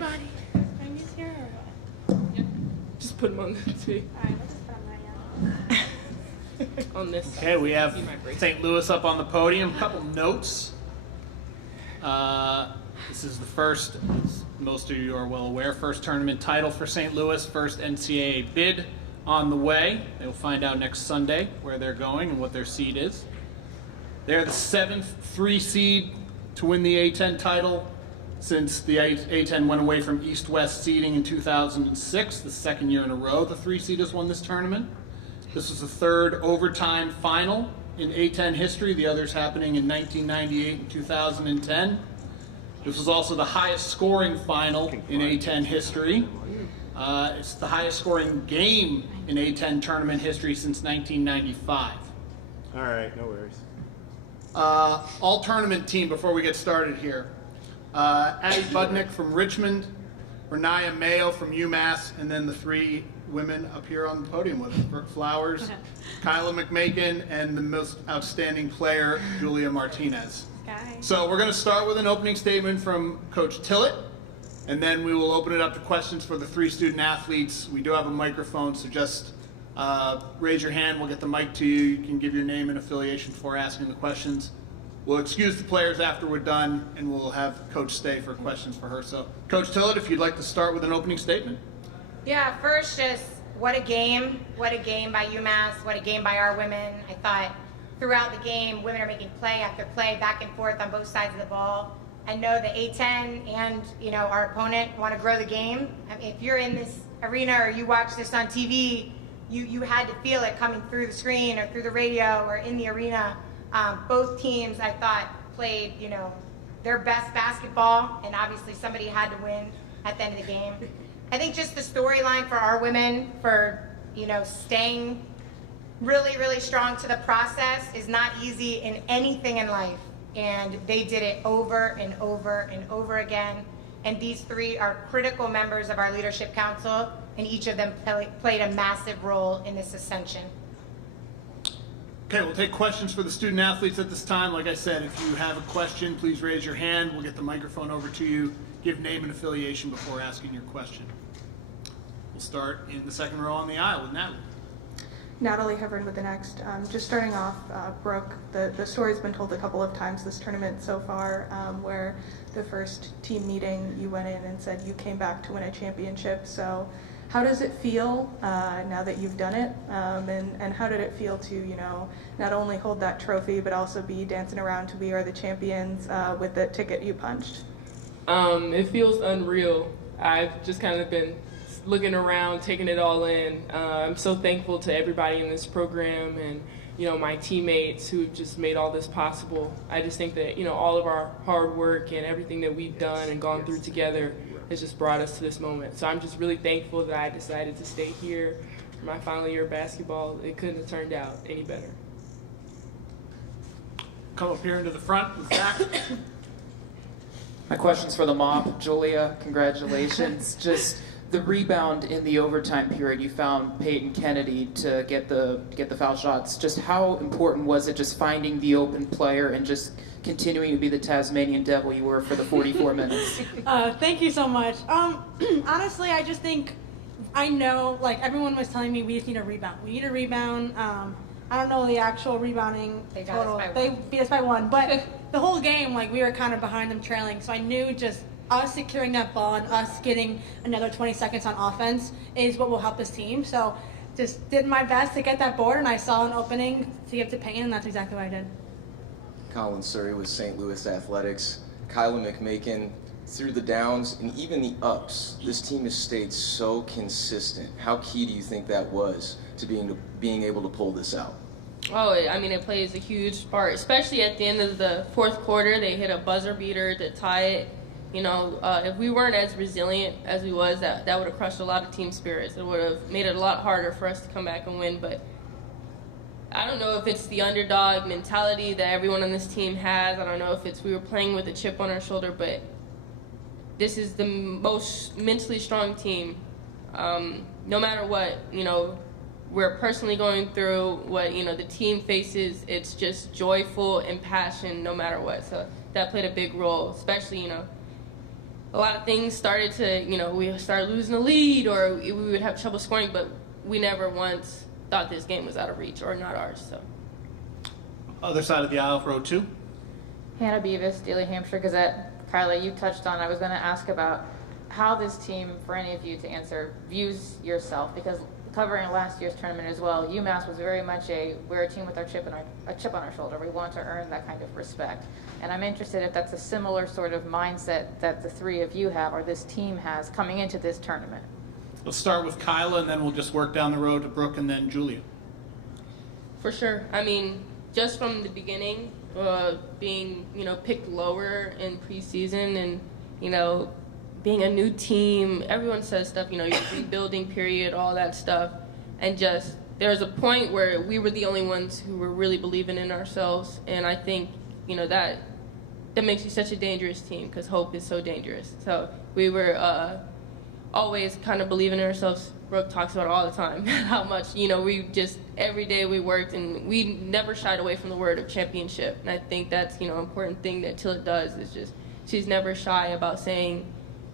worries. Everybody, I'm just here or what? Yep. Just put them on the tee. Alright, let's just put them right now. On this. Okay, we have Be my break. St. Louis up on the podium. A couple notes. This is the first, as most of you are well aware, first tournament title for St. Louis, first NCAA bid on the way. They'll find out next Sunday where they're going and what their seed is. They're the 7th 3 seed to win the A10 title since the A10 went away from East-West seeding in 2006, the second year in a row the 3 seed has won this tournament. This was the third overtime final in A10 history, the others happening in 1998 and 2010. This was also the highest scoring final in A10 history. It's the highest scoring game in A10 tournament history since 1995. All right, no worries. All tournament team before we get started here. Addie Budnick from Richmond, Renaya Mayo from UMass, and then the 3 women up here on the podium with us. Brooke Flowers, Kyla McMakin, and the most outstanding player, Julia Martinez. So we're going to start with an opening statement from Coach Tillett, and then we will open it up to questions for the 3 student athletes. We do have a microphone, so just raise your hand. We'll get the mic to you. You can give your name and affiliation before asking the questions. We'll excuse the players after we're done, and we'll have Coach stay for questions for her. So, Coach Tillett, if you'd like to start with an opening statement. Yeah, first, just what a game by UMass, what a game by our women. I thought throughout the game, women are making play after play, back and forth on both sides of the ball. I know the A10 and our opponent want to grow the game. I mean, if you're in this arena or you watch this on TV, you had to feel it coming through the screen or through the radio or in the arena. Both teams, I thought, played their best basketball, and obviously somebody had to win at the end of the game. I think just the storyline for our women for staying really, really strong to the process is not easy in anything in life. And they did it over and over and over again. And these 3 are critical members of our leadership council, and each of them played a massive role in this ascension. Okay, we'll take questions for the student athletes at this time. Like I said, if you have a question, please raise your hand. We'll get the microphone over to you. Give name and affiliation before asking your question. We'll start in the second row on the aisle with Natalie. Natalie Hebron with the next. Just starting off, Brooke, the story's been told a couple of times this tournament so far, where the first team meeting you went in and said you came back to win a championship. So how does it feel now that you've done it? And how did it feel to, not only hold that trophy, but also be dancing around to We Are the Champions with the ticket you punched? It feels unreal. I've just kind of been looking around, taking it all in. I'm so thankful to everybody in this program and my teammates who have just made all this possible. I just think that all of our hard work and everything that we've done and gone through together has just brought us to this moment. So I'm just really thankful that I decided to stay here for my final year of basketball. It couldn't have turned out any better. Come up here into the front with Zach. My question's for the mom, Julia. Congratulations. Just the rebound in the overtime period, you found Peyton Kennedy to get the foul shots. Just how important was it just finding the open player and just continuing to be the Tasmanian devil you were for the 44 minutes? Thank you so much. Honestly, I just think I know, everyone was telling me we just need a rebound. We need a rebound. I don't know the actual rebounding total. They beat us by 1, but the whole game, we were kind of behind them trailing. So I knew just us securing that ball and us getting another 20 seconds on offense is what will help this team. So just did my best to get that board, and I saw an opening to give to Payne, and that's exactly what I did. Colin Surrey with St. Louis Athletics. Kyla McMakin, through the downs and even the ups, this team has stayed so consistent. How key do you think that was to being able to pull this out? Oh, it plays a huge part, especially at the end of the fourth quarter. They hit a buzzer beater to tie it. If we weren't as resilient as we was, that would have crushed a lot of team spirits. It would have made it a lot harder for us to come back and win. But I don't know if it's the underdog mentality that everyone on this team has. I don't know if it's we were playing with a chip on our shoulder, but this is the most mentally strong team. No matter what, we're personally going through, what, the team faces, it's just joyful and passion no matter what. So that played a big role, especially, a lot of things started to, we started losing the lead or we would have trouble scoring, but we never once thought this game was out of reach or not ours. So. Other side of the aisle, row 2. Hannah Beavis, Daily Hampshire Gazette. Kyla, you touched on, I was going to ask about how this team, for any of you to answer, views yourself, because covering last year's tournament as well, UMass was very much we're a team with a chip on our shoulder. We want to earn that kind of respect. And I'm interested if that's a similar sort of mindset that the three of you have or this team has coming into this tournament. Let's start with Kyla, and then we'll just work down the road to Brooke and then Julia. For sure. I mean, just from the beginning, being, picked lower in preseason and, being a new team, everyone says stuff, your rebuilding period, all that stuff. And just, there was a point where we were the only ones who were really believing in ourselves. And I think, that makes you such a dangerous team because hope is so dangerous. So we were always kind of believing in ourselves. Brooke talks about it all the time, how much, we just, every day we worked and we never shied away from the word of championship. And I think that's, an important thing that Tilla does is just, she's never shy about saying,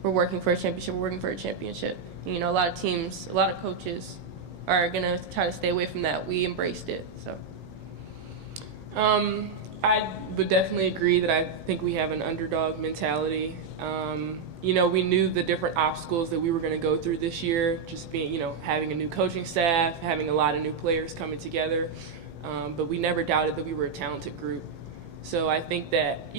we're working for a championship, we're working for a championship. And, a lot of teams, a lot of coaches are going to try to stay away from that. We embraced it, so. I would definitely agree that I think we have an underdog mentality. We knew the different obstacles that we were going to go through this year, just being, having a new coaching staff, having a lot of new players coming together. But we never doubted that we were a talented group. So I think that,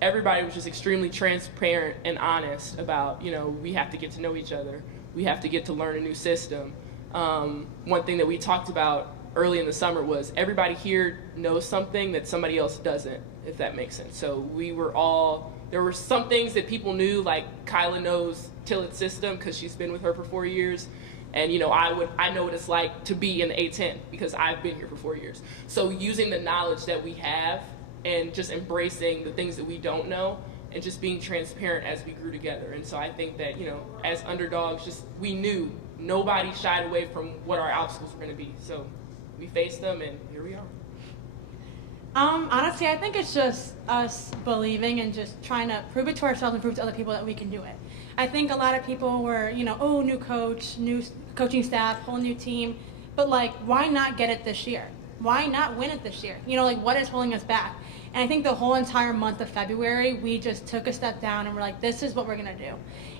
everybody was just extremely transparent and honest about, we have to get to know each other. We have to get to learn a new system. One thing that we talked about early in the summer was everybody here knows something that somebody else doesn't, if that makes sense. So there were some things that people knew, like Kyla knows Tillett's system because she's been with her for 4 years. And, I know what it's like to be in the A10 because I've been here for 4 years. So using the knowledge that we have and just embracing the things that we don't know and just being transparent as we grew together. And so I think that, as underdogs, we knew nobody shied away from what our obstacles were going to be. So we faced them, and here we are. Honestly, I think it's just us believing and just trying to prove it to ourselves and prove to other people that we can do it. I think a lot of people were, new coach, new coaching staff, whole new team. But, why not get it this year? Why not win it this year? What is holding us back? And I think the whole entire month of February, we just took a step down and we're like, this is what we're going to do.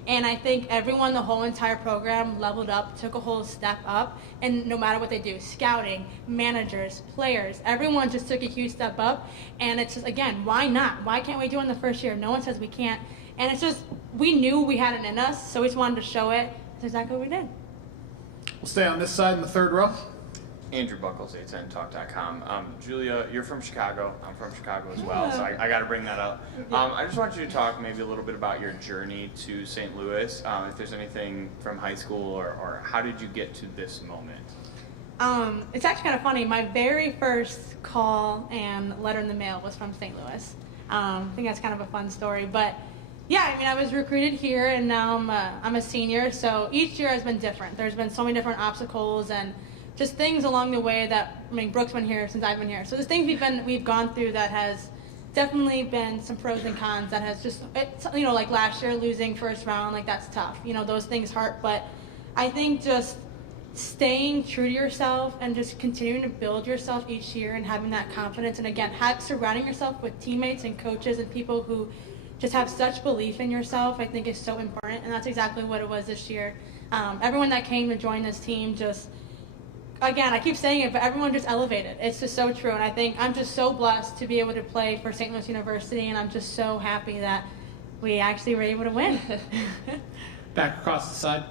And I think everyone, the whole entire program, leveled up, took a whole step up. And no matter what they do, scouting, managers, players, everyone just took a huge step up. And it's just, again, why not? Why can't we do it in the first year? No one says we can't. And it's just, we knew we had it in us, so we just wanted to show it. That's exactly what we did. We'll stay on this side in the third row. Andrew Buckles, A10Talk.com. Julia, you're from Chicago. I'm from Chicago as well, so I got to bring that up. I just want you to talk maybe a little bit about your journey to St. Louis, if there's anything from high school or how did you get to this moment? It's actually kind of funny. My very first call and letter in the mail was from St. Louis. I think that's kind of a fun story. But yeah, I was recruited here, and now I'm a senior. So each year has been different. There's been so many different obstacles and just things along the way that, Brooke's been here since I've been here. So there's things we've gone through that has definitely been some pros and cons that has just, like last year losing first round, that's tough. Those things hurt. But I think just staying true to yourself and just continuing to build yourself each year and having that confidence. And again, surrounding yourself with teammates and coaches and people who just have such belief in yourself, I think is so important. And that's exactly what it was this year. Everyone that came to join this team just, again, I keep saying it, but everyone just elevated. It's just so true. And I think I'm just so blessed to be able to play for St. Louis University, and I'm just so happy that we actually were able to win. Back across the side.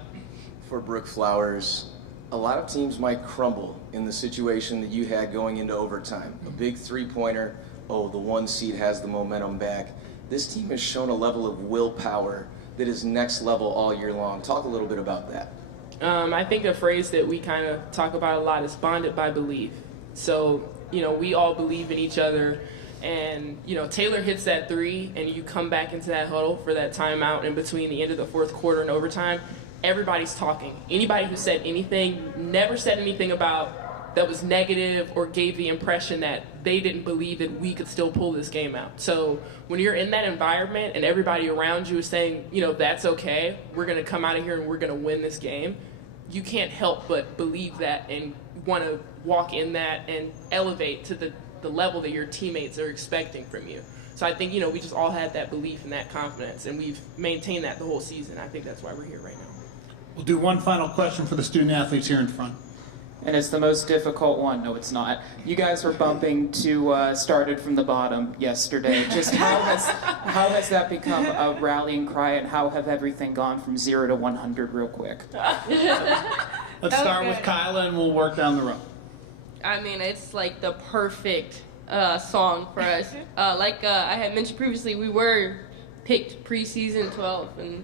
For Brooke Flowers, a lot of teams might crumble in the situation that you had going into overtime. A big three-pointer, the 1 seed has the momentum back. This team has shown a level of willpower that is next level all year long. Talk a little bit about that. I think a phrase that we kind of talk about a lot is bonded by belief. So, we all believe in each other. And, Taylor hits that three and you come back into that huddle for that timeout in between the end of the fourth quarter and overtime. Everybody's talking. Anybody who said anything never said anything about that was negative or gave the impression that they didn't believe that we could still pull this game out. So when you're in that environment and everybody around you is saying, that's okay, we're going to come out of here and we're going to win this game, you can't help but believe that and want to walk in that and elevate to the level that your teammates are expecting from you. So I think, we just all had that belief and that confidence, and we've maintained that the whole season. I think that's why we're here right now. We'll do one final question for the student athletes here in front. And it's the most difficult one. No, it's not. You guys were bumping to started from the bottom yesterday. Just how has that become a rallying cry, and how have everything gone from 0 to 100 real quick? Let's start with Kyla, and we'll work down the road. I mean, it's like the perfect song for us. Like I had mentioned previously, we were picked preseason 12, and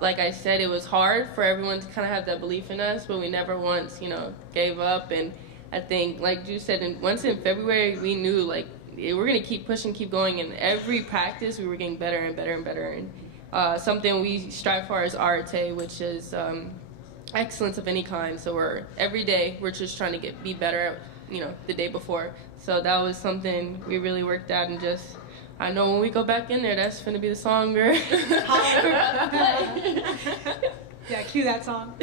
like I said, it was hard for everyone to kind of have that belief in us, but we never once, gave up. And I think, like Drew said, once in February, we knew, like, we're going to keep pushing, keep going. And every practice, we were getting better and better and better. And something we strive for is RTA, which is excellence of any kind. So every day, we're just trying to be better, the day before. So that was something we really worked at, and just, I know when we go back in there, that's going to be the song we're Yeah, cue that song.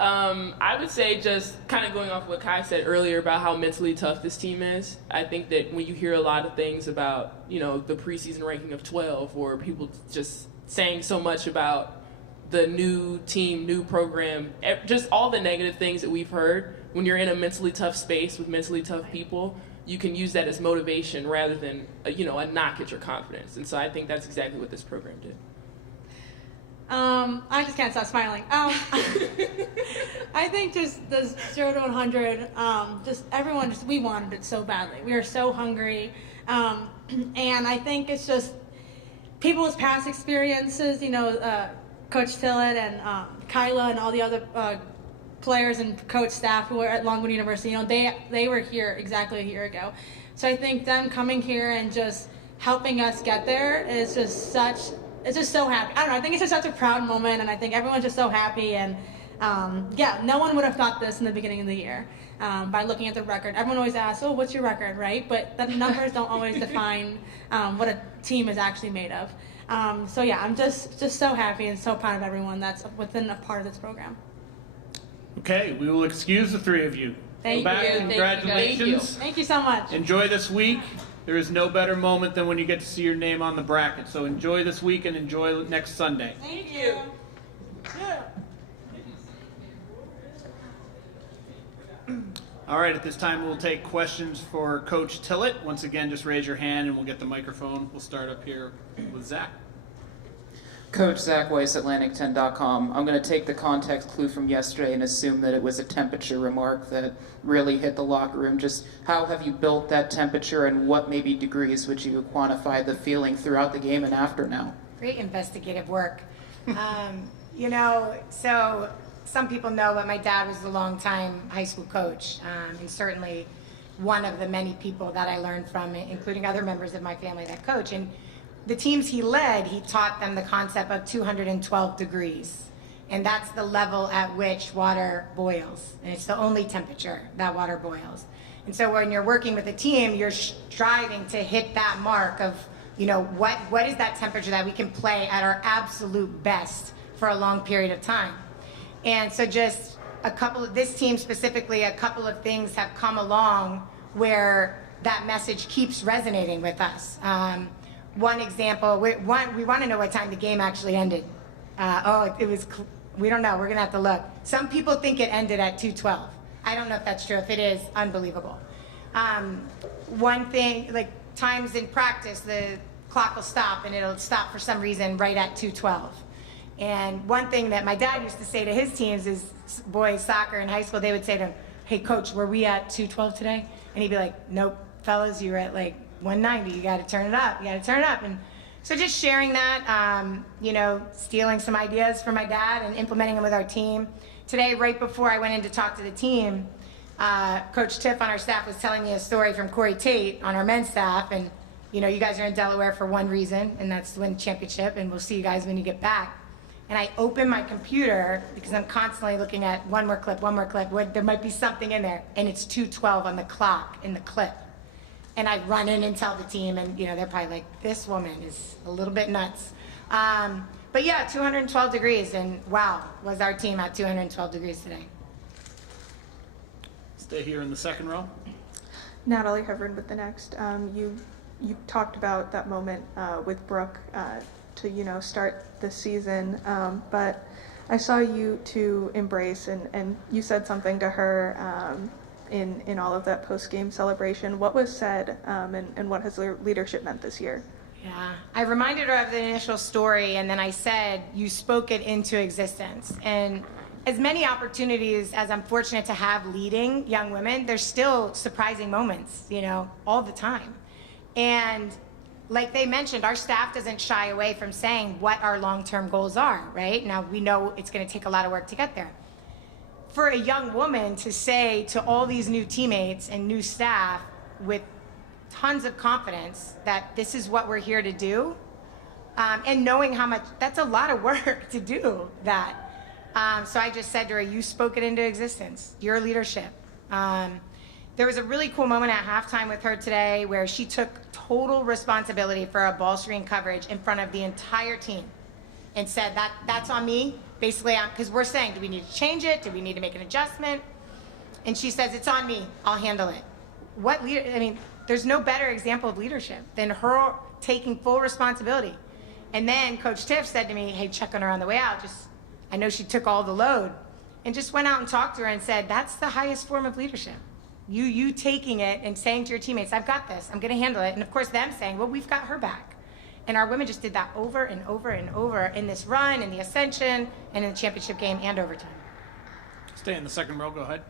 I would say, just kind of going off what Kai said earlier about how mentally tough this team is, I think that when you hear a lot of things about, the preseason ranking of 12, or people just saying so much about the new team, new program, just all the negative things that we've heard, when you're in a mentally tough space with mentally tough people, you can use that as motivation rather than a knock at your confidence. And so I think that's exactly what this program did. I just can't stop smiling. I think just the 0 to 100, just everyone, we wanted it so badly. We were so hungry. And I think it's just people's past experiences, Coach Tillett and Kyla and all the other players and coach staff who were at Longwood University, they were here exactly a year ago. So I think them coming here and just helping us get there is just it's just so happy. I don't know, I think it's just such a proud moment, and I think everyone's just so happy. And no one would have thought this in the beginning of the year by looking at the record. Everyone always asks, oh, what's your record, right? But the numbers don't always define what a team is actually made of. So yeah, I'm just so happy and so proud of everyone that's within a part of this program. Okay, we will excuse the three of you. Thank Go back. you. Congratulations. Thank you so much. Enjoy this week. There is no better moment than when you get to see your name on the bracket. So enjoy this week and enjoy next Sunday. Thank you. All right, at this time we'll take questions for Coach Tillett. Once again, just raise your hand and we'll get the microphone. We'll start up here with Zach. Coach Zach Weiss, Atlantic10.com. I'm going to take the context clue from yesterday and assume that it was a temperature remark that really hit the locker room. Just how have you built that temperature, and what maybe degrees would you quantify the feeling throughout the game and after now? Great investigative work. So some people know, but my dad was a longtime high school coach, and certainly one of the many people that I learned from, including other members of my family that coach. And the teams he led, he taught them the concept of 212 degrees. And that's the level at which water boils. And it's the only temperature that water boils. And so when you're working with a team, you're striving to hit that mark of, what is that temperature that we can play at our absolute best for a long period of time. And so just this team specifically, a couple of things have come along where that message keeps resonating with us. One example, we want to know what time the game actually ended. We don't know, we're going to have to look. Some people think it ended at 2:12. I don't know if that's true. If it is, unbelievable. One thing, like times in practice, the clock will stop and it'll stop for some reason right at 2:12. And one thing that my dad used to say to his teams is, boys soccer in high school, they would say to him, hey coach, were we at 2:12 today? And he'd be like, nope, fellas, you were at like 190, you got to turn it up, and so just sharing that, stealing some ideas from my dad and implementing them with our team. Today, right before I went in to talk to the team, Coach Tiff on our staff was telling me a story from Corey Tate on our men's staff, and you guys are in Delaware for one reason, and that's to win the championship, and we'll see you guys when you get back. and I open my computer because I'm constantly looking at one more clip, there might be something in there, and it's 2:12 on the clock in the clip. And I run in and tell the team, and they're probably like, this woman is a little bit nuts. But yeah, 212 degrees, and wow, was our team at 212 degrees today. Stay here in the second row. Natalie Hevern with the next. You talked about that moment with Brooke to start the season, but I saw you two embrace and you said something to her in all of that post-game celebration. What was said and what has leadership meant this year? Yeah, I reminded her of the initial story, and then I said, you spoke it into existence. And as many opportunities as I'm fortunate to have leading young women, there's still surprising moments, all the time. And like they mentioned, our staff doesn't shy away from saying what our long-term goals are, right? Now, we know it's going to take a lot of work to get there. For a young woman to say to all these new teammates and new staff with tons of confidence that this is what we're here to do, and knowing how much, that's a lot of work to do that. So I just said to her, you spoke it into existence, your leadership. There was a really cool moment at halftime with her today where she took total responsibility for a ball screen coverage in front of the entire team and said, that's on me, basically, because we're saying, do we need to change it? Do we need to make an adjustment? And she says, it's on me, I'll handle it. What leader, there's no better example of leadership than her taking full responsibility. And then Coach Tiff said to me, hey, check on her on the way out, I know she took all the load, and just went out and talked to her and said, that's the highest form of leadership. You taking it and saying to your teammates, I've got this, I'm gonna handle it. And of course them saying, well, we've got her back. And our women just did that over and over and over in this run, in the Ascension, and in the championship game and overtime. Stay in the second row, go ahead.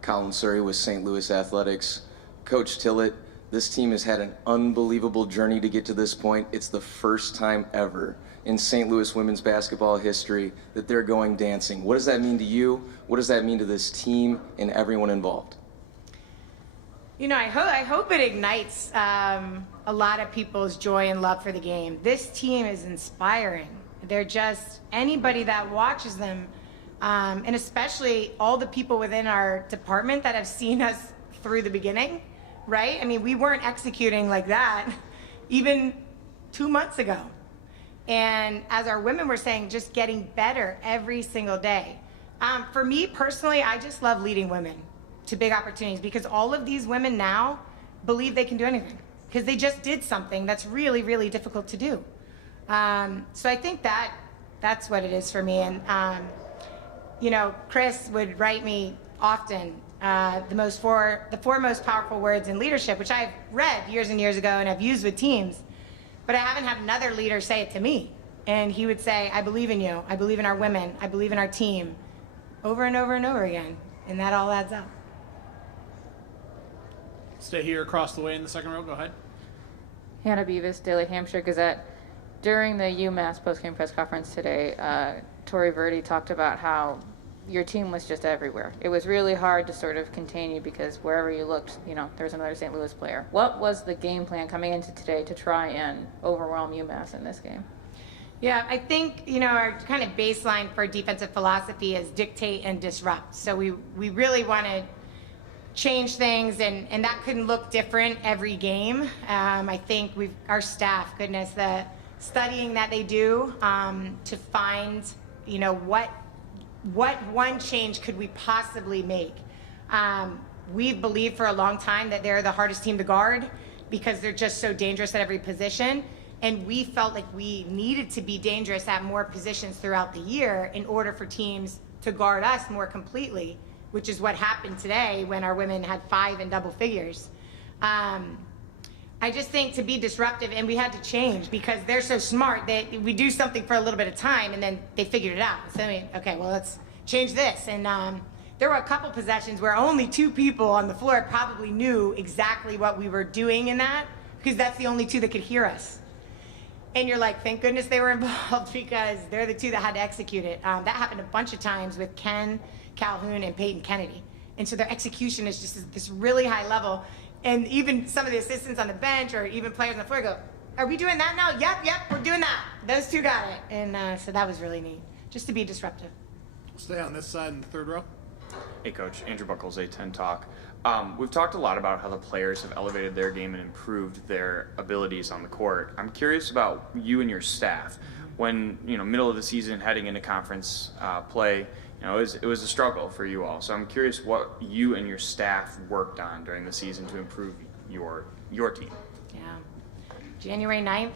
Colin Surrey with St. Louis Athletics. Coach Tillett, this team has had an unbelievable journey to get to this point. It's the first time ever in St. Louis women's basketball history that they're going dancing. What does that mean to you? What does that mean to this team and everyone involved? I hope it ignites a lot of people's joy and love for the game. This team is inspiring. They're just, anybody that watches them, and especially all the people within our department that have seen us through the beginning, right? We weren't executing like that even 2 months ago. And as our women were saying, just getting better every single day. For me personally, I just love leading women to big opportunities because all of these women now believe they can do anything because they just did something that's really, really difficult to do. So I think that's what it is for me. And, Chris would write me often the four most powerful words in leadership, which I've read years and years ago and I've used with teams, but I haven't had another leader say it to me. And he would say, I believe in you, I believe in our women, I believe in our team, over and over and over again. And that all adds up. Stay here across the way in the second row, go ahead. Hannah Beavis, Daily Hampshire Gazette. During the UMass postgame press conference today, Tori Verdi talked about how your team was just everywhere. It was really hard to sort of contain you because wherever you looked, there was another St. Louis player. What was the game plan coming into today to try and overwhelm UMass in this game? Yeah, I think, our kind of baseline for defensive philosophy is dictate and disrupt. So we really want to change things, and that couldn't look different every game. I think our staff, goodness, the studying that they do to find, what one change could we possibly make. We've believed for a long time that they're the hardest team to guard because they're just so dangerous at every position. And we felt like we needed to be dangerous at more positions throughout the year in order for teams to guard us more completely, which is what happened today when our women had 5 in double figures. I just think to be disruptive, and we had to change because they're so smart that we do something for a little bit of time and then they figured it out. So okay, well, let's change this. And there were a couple possessions where only 2 people on the floor probably knew exactly what we were doing in that because that's the only 2 that could hear us. And you're like, thank goodness they were involved because they're the 2 that had to execute it. That happened a bunch of times with Ken Calhoun and Peyton Kennedy. And so their execution is just this really high level. And even some of the assistants on the bench or even players on the floor go, are we doing that now? Yep, we're doing that. Those 2 got it. And so that was really neat. just to be disruptive. Stay on this side in the third row. Hey, Coach. Andrew Buckles, A10 Talk. We've talked a lot about how the players have elevated their game and improved their abilities on the court. I'm curious about you and your staff. When, middle of the season, heading into conference play, it was a struggle for you all. So I'm curious what you and your staff worked on during the season to improve your team. Yeah. January 9th,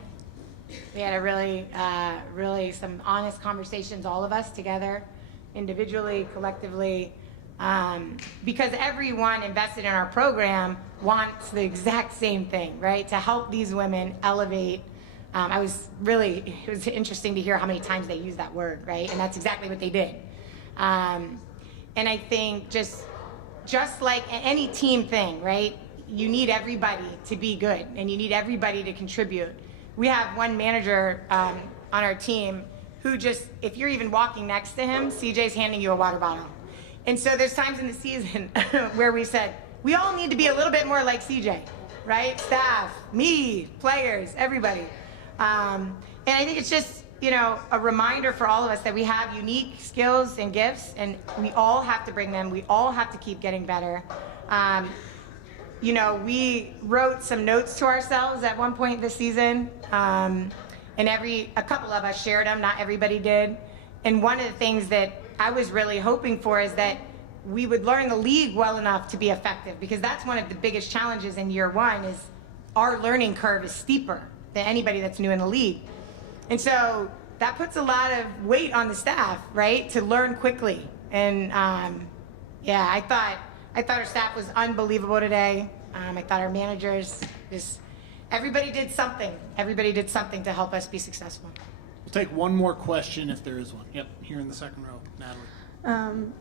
we had a really some honest conversations, all of us together, individually, collectively, because everyone invested in our program wants the exact same thing, right? To help these women elevate. It was interesting to hear how many times they used that word, right? And that's exactly what they did. And I think just like any team thing, right? You need everybody to be good, and you need everybody to contribute. We have one manager on our team who just, if you're even walking next to him, CJ's handing you a water bottle. And so there's times in the season where we said, we all need to be a little bit more like CJ, right? Staff, me, players, everybody. And I think it's just, a reminder for all of us that we have unique skills and gifts, and we all have to bring them. We all have to keep getting better. We wrote some notes to ourselves at one point this season, and a couple of us shared them. Not everybody did. And one of the things that I was really hoping for is that we would learn the league well enough to be effective, because that's one of the biggest challenges in year one is our learning curve is steeper than anybody that's new in the league. And so that puts a lot of weight on the staff, right, to learn quickly. And I thought our staff was unbelievable today. I thought our managers, everybody did something. Everybody did something to help us be successful. We'll take one more question if there is one. Yep, here in the second row, Natalie.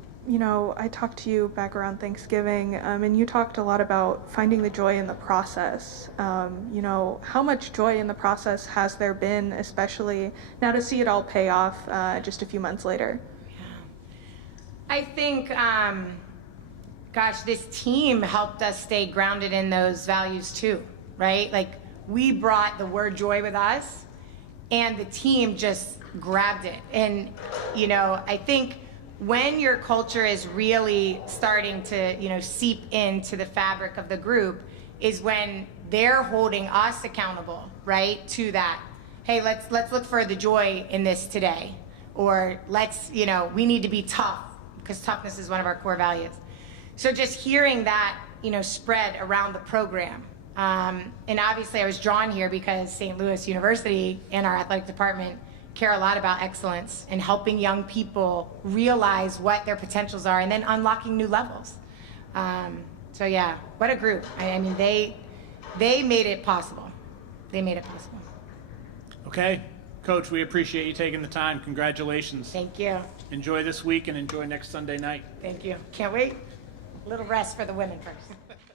I talked to you back around Thanksgiving, and you talked a lot about finding the joy in the process. How much joy in the process has there been, especially now to see it all pay off just a few months later? Yeah. I think, this team helped us stay grounded in those values too, right? Like, we brought the word joy with us, and the team just grabbed it. And, I think when your culture is really starting to, seep into the fabric of the group is when they're holding us accountable, right, to that. Hey, let's look for the joy in this today. Or we need to be tough, because toughness is one of our core values. So just hearing that, spread around the program. And obviously I was drawn here because St. Louis University and our athletic department care a lot about excellence and helping young people realize what their potentials are and then unlocking new levels. What a group. I mean, they made it possible. They made it possible. Okay, Coach, we appreciate you taking the time. Congratulations. Thank you. Enjoy this week and enjoy next Sunday night. Thank you. Can't wait. A little rest for the women first.